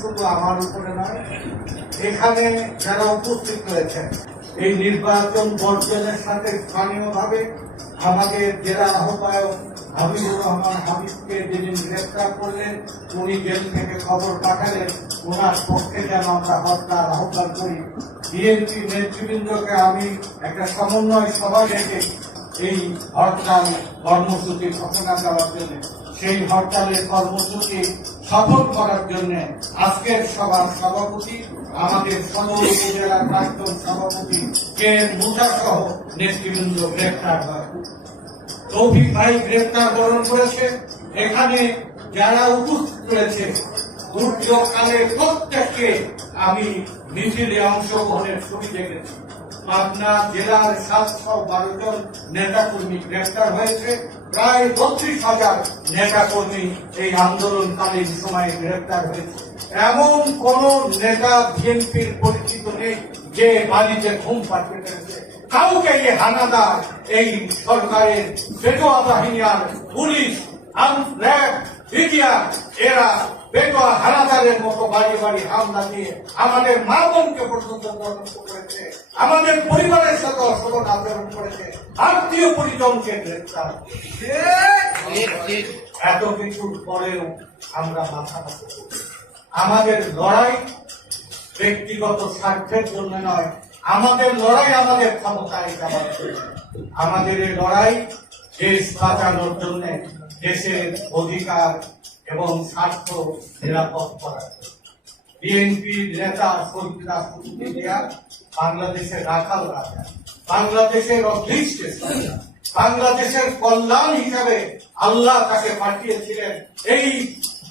শুধু আমার উপরে নয়, এখানে যারা উপস্থিত রয়েছেন, এই নির্বাচন বর্জনের সাথে স্থানীয়ভাবে জেলা আহ্বায়ক হাবিবুর রহমান হাবিবকে গ্রেফতার করলেন, উনি জেল থেকে খবর পাঠালেন, ওনার পক্ষে যেন আমরা হত্যার আহ্বান করি। বিএনপি নেতৃবৃন্দকে আমি একটা সমন্বয় সভা ডেকে এই হরতাল কর্মসূচি ঘোষণা দেওয়ার জন্য, সেই হরতালের কর্মসূচি সফল করার জন্য আজকের সভার সভাপতি, আমাদের সদর উপজেলার প্রাক্তন সভাপতি কে মুসা সহ নেতৃবৃন্দ গ্রেপ্তার হয়। তৌফিক ভাই গ্রেপ্তার বরণ করেছে। এখানে যারা উপস্থিত রয়েছে, দুর্যোগকালে প্রত্যেককে আমি মিছিলে অংশগ্রহণের ছবি দেখেছি। পাবনা জেলার সাতশো বারো জন নেতা কর্মী গ্রেফতার হয়েছে। প্রায় বত্রিশ হাজার নেতা কর্মী এই আন্দোলনকালীন সময়ে গ্রেফতার হয়েছে। এমন কোন নেতা বিএনপির পরিচিত নেই যে বাড়িতে ঘুম পাঠিয়ে কাউকে এই হানাদার, এই সরকারের পেটোয়া বাহিনী আর পুলিশ মিডিয়া এরা পেটোয়া হানাদারের মতো বাড়ি বাড়ি হামলা দিয়ে আমাদের মা বোনকে পর্যন্ত করেছে। আমাদের পরিবারের সাথে অসমান আচরণ করেছে। আত্মীয় পরিজনকে গ্রেফতার এত কিছুর পরেও আমরা মাথা নত করি। আমাদের লড়াই ব্যক্তিগত স্বার্থের জন্য নয়। আমাদের লড়াই আমাদের ক্ষমতায় আমাদের এই লড়াই দেশ বাঁচানোর জন্য দেশের অধিকার এবং স্বার্থ নিরাপদ করার বিএনপি নেতা শহীদ রাষ্ট্রপতি বাংলাদেশের রাখাল রাজা, বাংলাদেশের বাংলাদেশের কল্যাণ হিসাবে আল্লাহ তাকে পাঠিয়েছিলেন। এই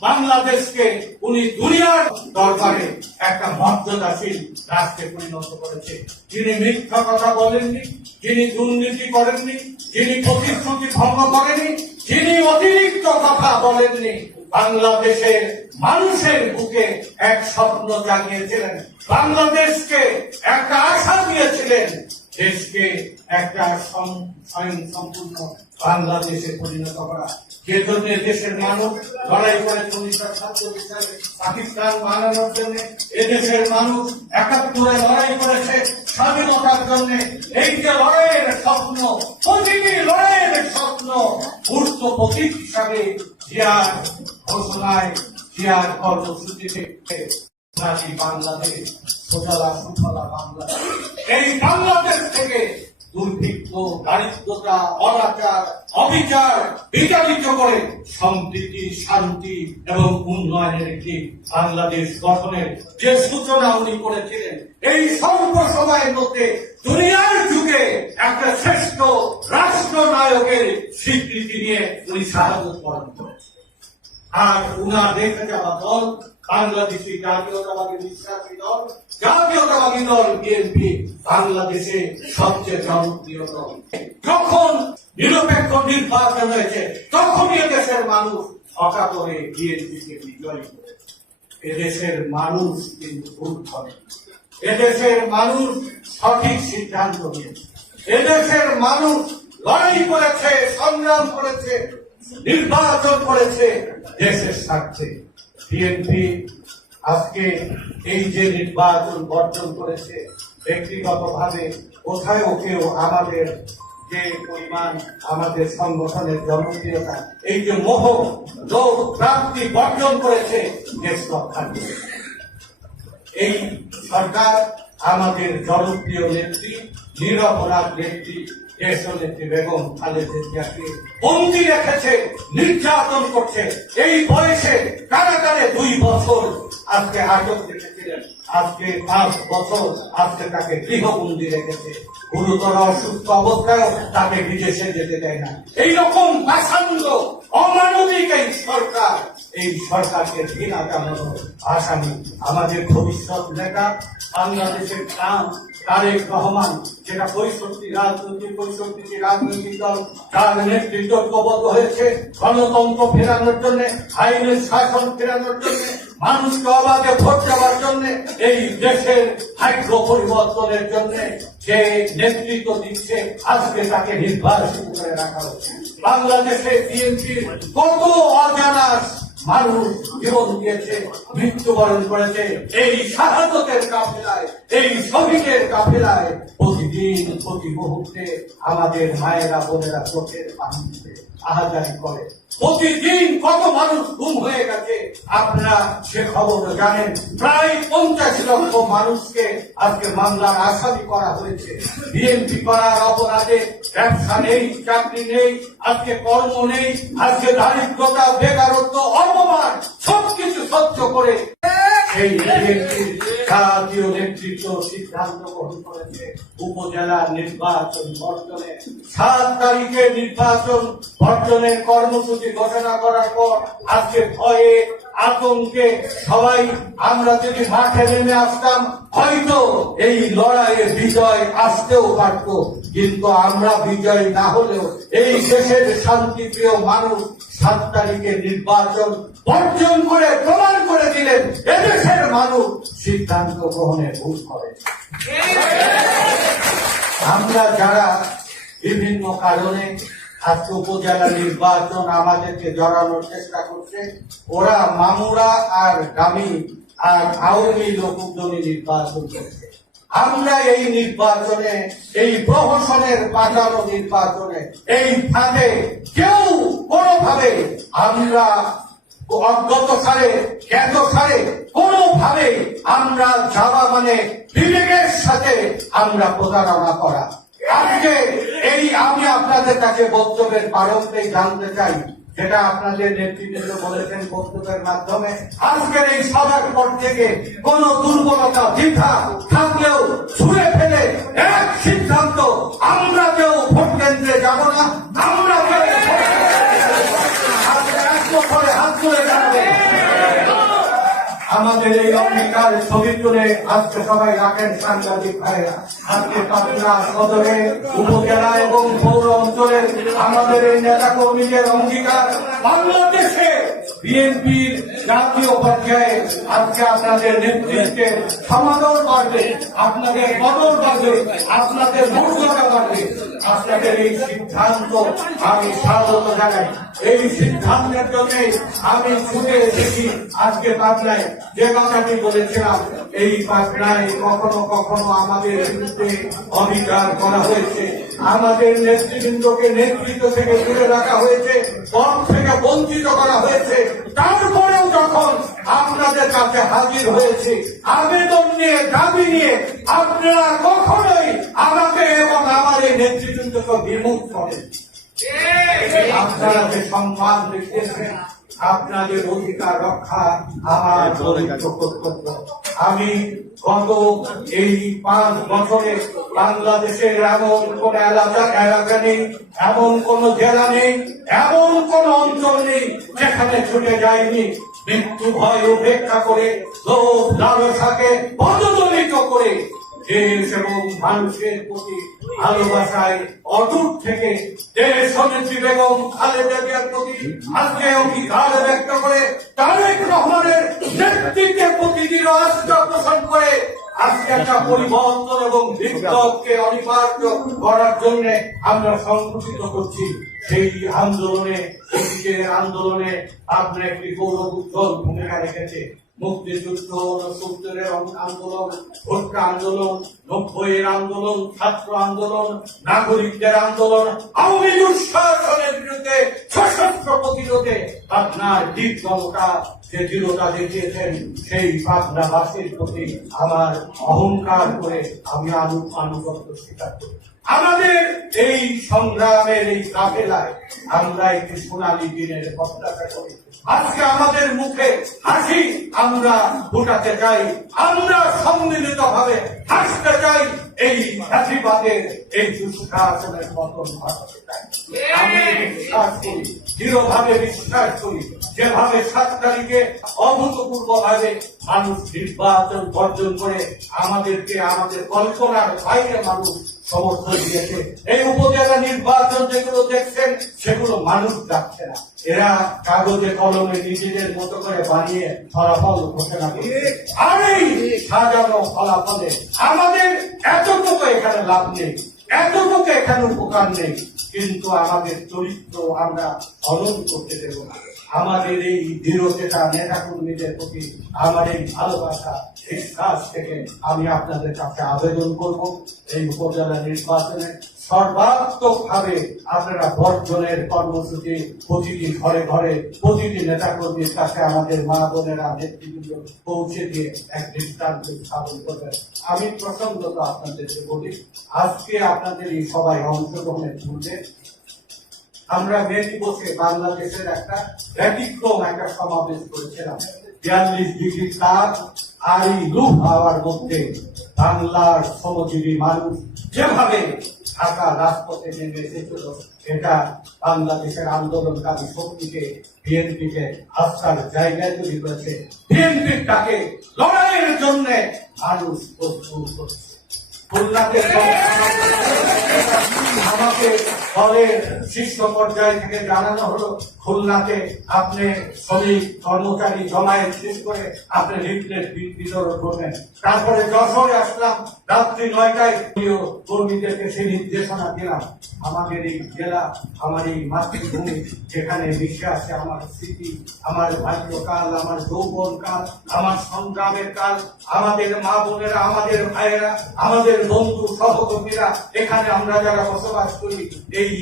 বাংলাদেশকে উনি দুনিয়ার দরবারে একটা মর্যাদাশীল রাষ্ট্রে পরিণত করেছে যিনি মিথ্যা কথা বলেননি, যিনি দুর্নীতি করেননি যিনি প্রতিশ্রুতি ভঙ্গ করেনি, যিনি অতিরিক্ত কথা বলেননি, বাংলাদেশের মানুষের বুকে এক স্বপ্ন জাগিয়েছিলেন। বাংলাদেশকে একটা আশা দিয়েছিলেন, দেশকে একটা স্বয়ং সম্পূর্ণ বাংলাদেশে পরিণত করা যে জন্য মানুষ লড়াই পাকিস্তান বানানোর জন্য এদেশের মানুষ একাত্তরে লড়াই করেছে স্বাধীনতার জন্য। এই যে লড়াইয়ের স্বপ্ন, প্রতিটি লড়াইয়ের স্বপ্ন মূর্ত প্রতীক হিসাবে জিয়ার ঘোষণায়, জিয়ার কর্মসূচিতে বাংলাদেশ সোজালা সুফলা বাংলাদেশ। এই বাংলাদেশ থেকে দুর্ভিক্ষ, দারিদ্রতা, অনাচার, অবিচার করে সম্প্রীতি, শান্তি এবং উন্নয়নের একটি বাংলাদেশ গঠনের যে সূচনা উনি করেছিলেন, এই স্বল্প সময়ের মধ্যে দুনিয়ার যুগে একটা শ্রেষ্ঠ রাষ্ট্রনায়কের স্বীকৃতি নিয়ে উনি সাহায্য পালন করেছেন আর উনার রেখে যাওয়া দল, বাংলাদেশি জাতীয়তাবাদী বিশ্বাসী দল, জাতীয়তাবাদী দল, বিএনপি, বাংলাদেশে সবচেয়ে জনপ্রিয় দল। যখন নিরপেক্ষ নির্বাচন হয়েছে, তখনই দেশের মানুষ অকাতরে বিএনপিকে বিজয়ী করেছে এদেশের মানুষ কিন্তু ভুল করে। এদেশের মানুষ সঠিক সিদ্ধান্ত নিয়েছে। এদেশের মানুষ লড়াই করেছে, সংগ্রাম করেছে নির্বাচন করেছে দেশের স্বার্থে। বিএনপি আজকে এই যে নির্বাচন বর্জন করেছে, ব্যক্তিগতভাবে কোথাও কেউ আমাদের যে পরিমাণ আমাদের সংগঠনের জনপ্রিয়তা, এই যে মোহ লোক প্রাপ্তি বর্জন করেছে দেশ রক্ষার এই সরকার আমাদের জনপ্রিয় নেত্রী, নিরপরাধ নেত্রী নেত্রী রেখেছে, নির্যাতন করছে। এই বয়সে কারাগারে দুই বছর আজকে আটক রেখেছিলেন। আজকে পাঁচ বছর আজকে তাকে গৃহবন্দি রেখেছে। গুরুতর অসুস্থ অবস্থায় তাকে বিদেশে যেতে দেয় না। এইরকম পাষাণ্ড অমানবিক এই সরকার। এই সরকারকে ঘৃণা জানানো আসামি আমাদের ভবিষ্যৎ নেতা, বাংলাদেশের নাম তারেক রহমান, যেটা পঁয়ষট্টি রাজনৈতিক রাজনৈতিক দল তার নেতৃত্ব হয়েছে গণতন্ত্র ফেরানোর জন্য, আইনের শাসন ফেরানোর জন্য, মানুষকে অবাধে ভোট দেওয়ার জন্য, এই দেশের ভাগ্য পরিবর্তনের জন্য যে নেতৃত্ব দিচ্ছে, আজকে তাকে নির্বাচিত করে রাখা হচ্ছে। বাংলাদেশে বিএনপির কত অজানা মানুষ জীবন দিয়েছে, মৃত্যুবরণ করেছে। এই শাহাদতের কাফেলায়, এই কাফেলায় প্রতিদিন, প্রতি মুহূর্তে আমাদের বোনেরা চোখের আহাজারি করে। প্রতিদিন কত মানুষ গুম হয়ে গেছে, আপনারা সে খবর জানেন। প্রায় পঞ্চাশ লক্ষ মানুষকে আজকে মামলার আসামি করা হয়েছে। বিএনপি করার অপরাধে ব্যবসা নেই, চাকরি নেই, আজকে কর্ম নেই, আজকে দারিদ্রতা, বেকারত্ব অপমান সবকিছু সহ্য করে। জাতীয় নেতৃত্ব সিদ্ধান্ত গ্রহণ করেছে। উপজেলা নির্বাচন বর্জনে সাত তারিখে নির্বাচন বর্জনের কর্মসূচি ঘোষণা করার পর আজকে ভয়ে আতঙ্কে সবাই আমরা যদি মাঠে নেমে আসতাম, হয়তো এই লড়াইয়ে বিজয় আসতেও পারত। কিন্তু আমরা বিজয় না হলেও এই দেশের শান্তিপ্রিয় মানুষ সাত তারিখে নির্বাচন বর্জন করে, প্রমাণ করে দিলেন এদেশের মানুষ সিদ্ধান্ত গ্রহণে ভুল করে। আমরা যারা বিভিন্ন কারণে আজকে উপজেলা নির্বাচন আমাদেরকে জড়ানোর চেষ্টা করছে। ওরা মামুরা আর গামী আর আওয়ামী লোকজনী নির্বাচন করছে। আমরা এই নির্বাচনে, এই প্রহসনের বাজানো নির্বাচনে, এই ফাঁদে কেউ কোনোভাবে আমরা অজ্ঞত সারে জ্ঞাত সারে কোনোভাবে আমরা যাওয়া মানে বিবেকের সাথে আমরা প্রতারণা করা আজকে এই আমি আপনাদের কাছে বক্তব্যের প্রারম্ভে জানতে চাই, যেটা আপনাদের নেতৃত্ব বলেছেন বক্তব্যের মাধ্যমে, আজকের এই সভার পর থেকে কোন দুর্বলতা, দ্বিধা থাকলেও ছুঁড়ে ফেলে এক সিদ্ধান্ত, আমরা কেউ ভোট কেন্দ্রে যাব না, আমরা কেউ হাত তুলে আমাদের এই অঙ্গীকার ছবি তুলে আজকে সবাই রাখেন সাংবাদিক ভাইরা আজকে পাটনা সদরে, উপজেলা এবং পৌর অঞ্চলের আমাদের এই নেতা কর্মীদের অঙ্গীকার বাংলাদেশে বিএনপির জাতীয় পর্যায়ে আজকে আপনাদের নেতৃত্বে সমাদর বাড়বে, আপনাদের বদল বাড়বে, আপনাদের মর্যাদা বাড়বে। আপনাদের এই সিদ্ধান্ত আমি স্বাগত জানাই। এই সিদ্ধান্তের জন্য আমি ছুটে এসেছি আজকে পাবনায়। যে কথাটি বলেছিলাম, এই পাবনায় কখনো কখনো আমাদের বিরুদ্ধে অবিচার করা হয়েছে। আমাদের নেতৃবৃন্দকে নেতৃত্ব থেকে দূরে রাখা হয়েছে। পদ থেকে বঞ্চিত করা হয়েছে। তারপরেও যখন আপনাদের কাছে হাজির হয়েছে আবেদন নিয়ে দাবি নিয়ে আপনারা কখনোই আমাকে এবং আমার এই নেতৃবৃন্দকে বিমুখ করেন আপনারা যে সম্মান দেখতেছেন আপনাদের অধিকার রক্ষা আমার কর্তব্য আমি গত এই পাঁচ বছরে বাংলাদেশের এমন কোন এলাকা এলাকা নেই, এমন কোন জেলা নেই, এমন কোন অঞ্চল নেই যেখানে ছুটে যায়নি। মৃত্যু ভয় উপেক্ষা করে লোক লোভ, লালসাকে পদদলিত করে দেশ এবং মানুষের প্রতি ভালোবাসায় অটুট থেকে দেশ সমিতি বেগম খালেদা জিয়ার প্রতি আজকে অঙ্গীকার ব্যক্ত করে তারেক রহমানের নেতৃত্বে প্রতিদিন আস্থা পোষণ করে আজকে একটা পরিবর্তন এবং বিপ্লবকে অনিবার্য করার জন্য আমরা সংগঠিত করছি। সেই আন্দোলনে আন্দোলনে আপনার একটি গৌরব উজ্জ্বল ভূমিকা রেখেছে। মুক্তিযুদ্ধ সত্তরের আন্দোলন ভোটকা আন্দোলন, নব্বইয়ের আন্দোলন, ছাত্র আন্দোলন, নাগরিকদের আন্দোলন, আওয়ামী লীগ শাসনের বিরুদ্ধে সশস্ত্র প্রতিরোধে আপনার দীর্ঘতা যে দৃঢ়তা দেখিয়েছেন, সেই পাবনাবাসীর প্রতি আমার অহংকার করে আমি আনু আনুগত্য স্বীকার করি। আমাদের এই সংগ্রামের এই কাফেলায় আমরা একটি সোনালী দিনের প্রত্যাশা করি আজকে আমাদের মুখে হাসি, আমরা ফুটাতে চাই, আমরা সম্মিলিত ভাবে হাসতে চাই এই জাতিবাদের এই দুঃশাসনের পতন ঘটাতে চাই। দৃঢ়ভাবে বিশ্বাস করি, যেভাবে সাত তারিখে অভূতপূর্ব ভাবে মানুষ নির্বাচন বর্জন করে আমাদেরকে, আমাদের কল্পনার বাইরে মানুষ দিয়েছে এই উপজেলা নির্বাচন যেগুলো দেখছেন, সেগুলো মানুষ না। এরা কাগজে, কলমে নিজেদের মতো করে বানিয়ে ফলাফল ঘোষণা করে সাজানো ফলাফলে আমাদের এতটুকু এখানে লাভ নেই, এতটুকু এখানে উপকার নেই। কিন্তু আমাদের চরিত্র আমরা হরণ করতে দেব না। আমাদের এই দৃঢ়তা নেতা কর্মীদের প্রতি আমার এই ভালোবাসা বিশ্বাস থেকে আমি আপনাদের কাছে আবেদন করব। এই উপজেলা নির্বাচনে সর্বাত্মক ভাবে আপনারা বর্জনের কর্মসূচি প্রতিটি ঘরে ঘরে প্রতিটি নেতা কর্মীর কাছে আমাদের মা বোনেরা নেতৃবৃন্দ পৌঁছে দিয়ে এক দৃষ্টান্ত স্থাপন করবেন। আমি প্রসঙ্গত আপনাদেরকে বলি, আজকে আপনাদের এই সবাই অংশগ্রহণের পূর্বে আমরা মে দিবসে বাংলাদেশের একটা ব্যতিক্রম একটা সমাবেশ করেছিলাম। বিয়াল্লিশ ডিগ্রি তাপ আর লুপ হাওয়ার মধ্যে বাংলার শ্রমজীবী মানুষ যেভাবে ঢাকা রাজপথে নেমে এসেছিল, এটা বাংলাদেশের আন্দোলনকারী শক্তিকে, বিএনপিকে আস্থার জায়গায় তৈরি করেছে। বিএনপির তাকে লড়াইয়ের জন্য মানুষ প্রস্তুত করছে। খুলনাকে আমাকে শীর্ষ থেকে জানানো হলো, খুলনাতে আপনি শ্রমিক, কর্মচারী শেষ করে আপনি লিফলেট বিতরণ করবেন। তারপরে যশোরে আসলাম, রাত্রি নয়টায় কর্মীদেরকে সেই নির্দেশনা দিলাম। আমাদের এই জেলা, আমার এই মাতৃভূমি, যেখানে মিশে আছে, আমার স্মৃতি, আমার বাল্যকাল আমার যৌবন কাল আমার সংগ্রামের কাল, আমাদের মা বোনেরা, আমাদের ভাইয়েরা, আমাদের বন্ধু সহকর্মীরা এখানে আমরা যারা বসবাস করি এই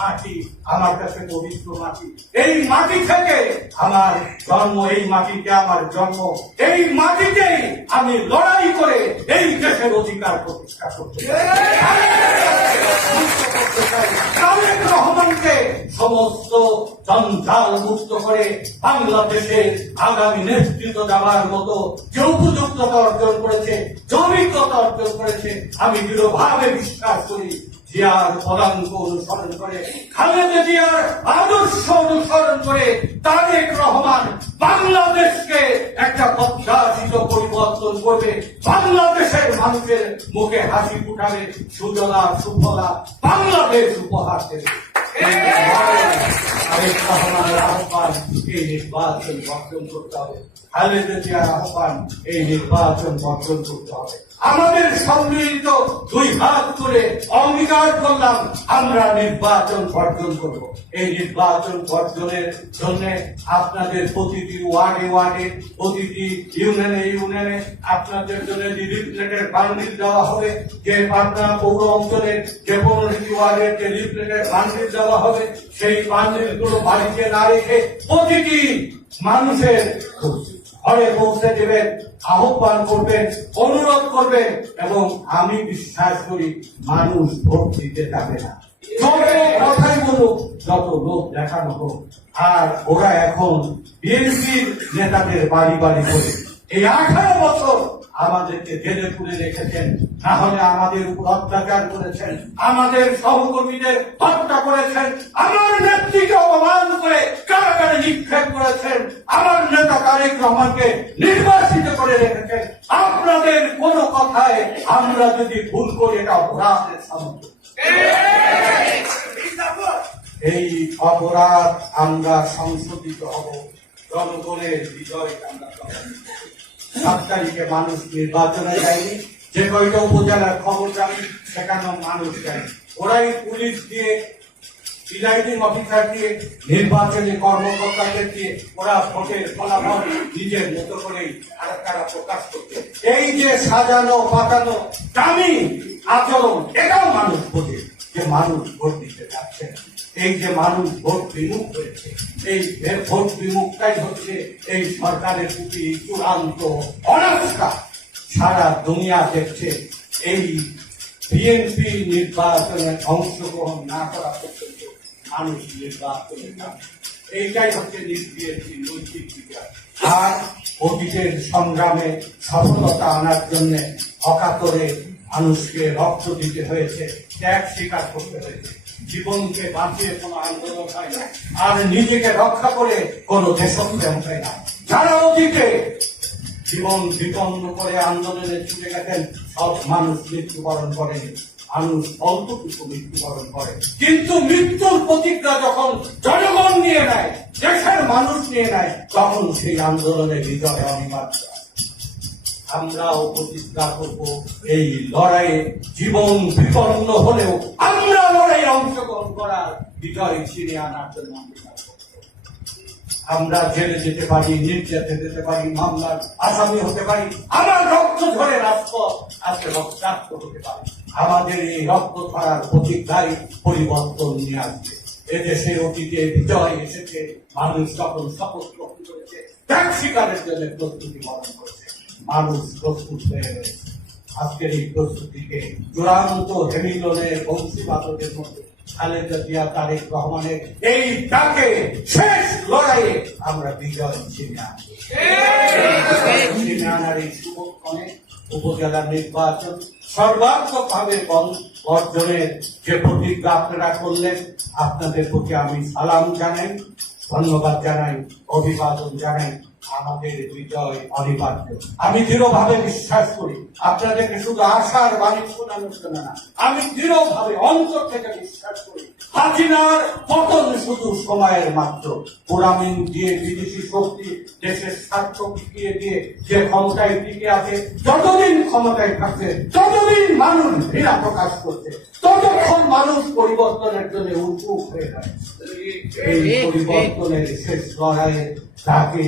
মাটি, আমার কাছে পবিত্র মাটি। এই মাটি থেকে আমার জন্ম, এই মাটিতে আমার জন্ম, এই মাটিতেই আমি লড়াই করে এই দেশের অধিকার প্রতিষ্ঠা করতে রহমানকে সমস্ত জঞ্জাল মুক্ত করে বাংলাদেশের আগামী নেতৃত্ব দেওয়ার মতো যে উপযুক্ততা অর্জন করেছে জমিকতা অর্জন করেছে, আমি দৃঢ়ভাবে বিশ্বাস করি জিয়ার পদাঙ্ক অনুসরণ করে খালেদা জিয়ার আদর্শ অনুসরণ করে তারেক রহমান বাংলাদেশকে একটা প্রত্যাশিত পরিবর্তন করবে। বাংলাদেশের মানুষের মুখে হাসি ফুটাবে, সুজলা, সুফলা, বাংলাদেশ উপহার দেবে। এই নির্বাচন করতে হবে। আমাদের সম্মিলিত দুই হাত করে অঙ্গীকার করলাম, আমরা নির্বাচন বর্জন করব। এই নির্বাচন বর্জনের জন্য আপনাদের প্রতিটি ওয়ার্ডে ওয়ার্ডে, প্রতিটি ইউনিয়নে ইউনিয়নে আপনাদের জন্য লিফলেটের বান্ডিল দেওয়া হবে। যে পৌর যে পনেরোটি যে লিফলেটের বান্ডিল দেওয়া হবে, সেই বান্ডিলগুলো বাড়িতে না রেখে প্রতিটি মানুষের ঘরে পৌঁছে দেবেন, আহ্বান করবেন, অনুরোধ করবেন এবং আমি বিশ্বাস করি মানুষ ভোট দিতে যাবে না। যত লোক দেখানো হোক, আর ওরা এখন বিএনপির নেতাদের বাড়ি বাড়ি করে এই আঠারো বছর আমাদেরকে জেলে তুলে রেখেছেন, না হলে আমাদের উপর অত্যাচার করেছেন, আমাদের সহকর্মীদের হত্যা করেছেন, আমার নেত্রীকে অপমান করে কারাগারে নিক্ষেপ করেছেন, আমার নেতা তারেক রহমানকে নির্বাচিত করে রেখেছেন। আপনাদের কোন কথায় আমরা যদি ভুল করি, এটা অপরাধের সমস্ত এই অপরাধ আমরা সংশোধিত হব। জনগণের বিজয় আমরা সাত তারিখে মানুষ নির্বাচনে যায়নি। যে কয়টা উপজেলার খবর জানি, সেখানেও মানুষ যায়নি। ওরাই পুলিশ দিয়ে প্রিজাইডিং অফিসার নির্বাচনী কর্মকর্তাদের দিয়ে ওরা ভোটের ফলাফল নিজের মতো করেই আর তারা প্রকাশ করছে এই যে সাজানো পাতানো দামি আচরণ, এটাও মানুষ বোঝে যে মানুষ ভোট দিতে যাচ্ছে এই যে মানুষ ভোট বিমুখ হয়েছে, এই ভোট বিমুখটাই হচ্ছে এই সরকারের প্রতি চূড়ান্ত অনাস্থা। সারা দুনিয়া দেখছে এই বিএনপি নির্বাচনে অংশগ্রহণ না করা পর্যন্ত। মানুষ এইটাই হচ্ছে নৈতিক বিচার। আর অতীতের সংগ্রামে সফলতা আনার জন্য অকাতরে মানুষকে রক্ত দিতে হয়েছে, ত্যাগ স্বীকার করতে হয়েছে। জীবনকে বাঁচিয়ে কোনো আন্দোলন হয় না। আর নিজেকে রক্ষা করে কোনো দেশপ্রেম হয় না। যারা অতীতে জীবন বিপন্ন করে আন্দোলনে ছুটে গেছেন, সব মানুষ মৃত্যুবরণ করেনি। মানুষ অল্পটুকু মৃত্যুবরণ করে। কিন্তু মৃত্যুর প্রতিজ্ঞা যখন জনগণ নিয়ে নেয়, দেশের মানুষ নিয়ে নেয়, তখন সেই আন্দোলনে বিজয় অনিবার্য। আমরাও প্রতিজ্ঞা করব এই লড়াইয়ে। জীবন বিপন্ন হলেও আমরা লড়াই অংশগ্রহণ করার বিজয় ছিনিয়ে আনার জন্য আমরা জেলে যেতে পারি, নির্যাতে যেতে পারি, মামলার আসামি হতে পারি, আমার রক্ত ধরে রাজপথ আজকে রক্তাক্ত হতে পারে। আমাদের এই রক্ত ধরার প্রতিজ্ঞায় পরিবর্তন নিয়ে আসবে। এদেশে অতীতে বিজয় এসেছে, মানুষ যখন শপথ গ্রহণ করেছে, ত্যাগ শিকারের জন্য প্রস্তুতি বরণ করেছে। মানুষ প্রস্তুত হয়ে রয়েছে আজকের এই প্রস্তুতিকে চূড়ান্ত হেমিলনের বংশীবাদকের মধ্যে তারেক রহমানের এই শেষ লড়াইয়ে আমরা বিজয় উপজেলা নির্বাচন সর্বাত্মকভাবে বর্জনের যে প্রতিজ্ঞা আপনারা করলেন, আপনাদের প্রতি আমি সালাম জানাই, ধন্যবাদ জানাই, অভিবাদন জানাই। আমাদের অনিবার্য। আমি দৃঢ়ভাবে বিশ্বাস করি, আপনাদেরকে শুধু আশার বাণী জন্য না, আমি দৃঢ়ভাবে অন্তর থেকে বিশ্বাস করি, হাসিনার পতন শুধু সময়ের মাত্র। পুরামিন দিয়ে বিদেশি শক্তি দেশের স্বার্থ টিকিয়ে দিয়ে যে ক্ষমতায় টিকে আছে, যতদিন ক্ষমতায় থাকছে, ততদিন মানুষ ঘৃণা প্রকাশ করছে। ততক্ষণ মানুষ পরিবর্তনের জন্য উন্মুখ হয়ে যায় এই পরিবর্তনের শেষ লড়াইয়ে তাকে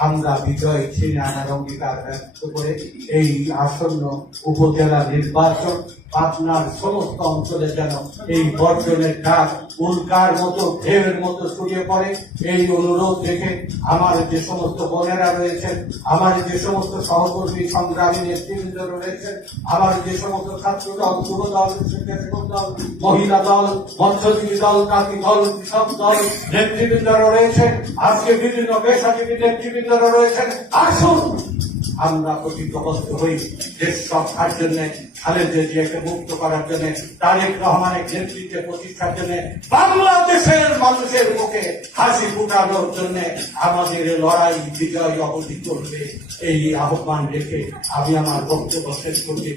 আমরা বিজয় ছিনে আনার অঙ্গীকার ব্যক্ত করে এই আসন্ন উপজেলা নির্বাচন আপনার সমস্ত অঞ্চলে যেন এই বর্জনের ডাক উল্কার মতো ঢেউয়ের মতো ছড়িয়ে পড়ে। এই অনুরোধ দেখে আমার যে সমস্ত বোনেরা রয়েছেন, আমার যে সমস্ত সহকর্মী, সংগ্রামী নেতৃবৃন্দ রয়েছেন, আমার যে সমস্ত ছাত্র দল, যুব দল দল, মহিলা দল, মৎস্যজীবী দল কাতি দল, কৃষক দল নেতৃবৃন্দরা রয়েছেন, আজকে বিভিন্ন পেশাজীবী নেতৃবৃন্দরা রয়েছেন। আসুন! আমরা প্রতিজ্ঞবদ্ধ হই। দেশ সরকার জন্য, খালেদা জিয়াকে মুক্ত করার জন্য, তারেক রহমানের নেতৃত্বে প্রতিষ্ঠার জন্য, বাংলাদেশের মানুষের মুখে হাসি ফুটানোর জন্য আমাদের লড়াই বিজয় অবধি চলবে। এই আহ্বান রেখে আমি আমার বক্তব্য শেষ করছি।